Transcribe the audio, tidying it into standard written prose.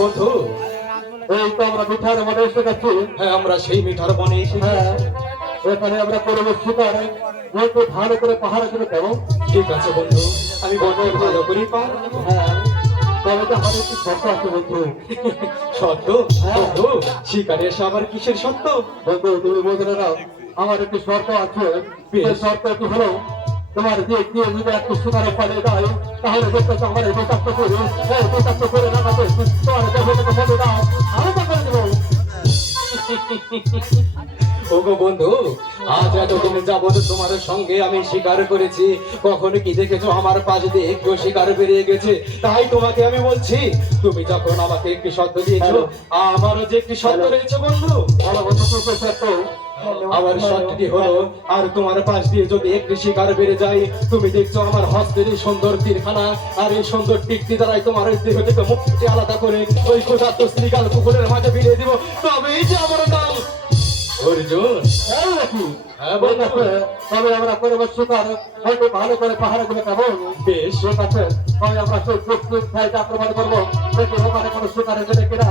বন্ধু এই তো আমরা মিঠার বনে এসে গেছি। হ্যাঁ, আমরা সেই মিঠার বনে এসেছি। হ্যাঁ, এখানে আমরা পরিবেশ শিকারে বন্ধু ভালো করে পাহাড় করে দেবো। ঠিক আছে বন্ধু, আমি বনে ভালো করে পাহাড়। হ্যাঁ, তবে তো আমাদের কি শর্ত আছে বন্ধু? শর্ত? বন্ধু, শিকারে এসে আবার কিসের শর্ত? বন্ধু তুমি বলতে না, আমার একটি শর্ত আছে। শর্তটি হলো তোমার যে দিয়ে যদি একটু সুগারে পালে দেয় তাহলে দেখতে আমার বেকাত্ত করে বেকাত্ত করে না তোমার বলে দাও আমি তো করে দেবো। ওগো বন্ধু, আজ এতদিন যাবত তোমার সঙ্গে আমি শিকার করেছি, কখনো কি দেখেছো আমার পাশ দিয়ে একটু শিকার বেরিয়ে গেছে? তাই তোমাকে আমি বলছি, তুমি যখন আমাকে একটি শব্দ দিয়েছো, আমারও যে একটি শব্দ রয়েছে বন্ধু। ভালো বন্ধু, আমার শর্তটি হলো, আর তোমার পাশ দিয়ে যদি একটি শিকার বেড়ে যায়, তুমি দেখছো আমার হস্তের এই সুন্দর তীরখানা আর এই সুন্দর টিকটি দ্বারাই তোমার দেহ থেকে মুখটি আলাদা করে ওই ক্ষুধার্ত শ্রীকাল পুকুরের মাঝে ভিড়িয়ে দিব, তবেই যে আমার নাম অর্জুন। হ্যাঁ বলতে, তবে আমরা পরিবেশ শিকার হয়তো ভালো করে পাহাড়ে গুলো পাবো। বেশ, ঠিক আছে, তবে আমরা আক্রমণ করবো, দেখি ওখানে কোনো শিকারে গেলে কিনা।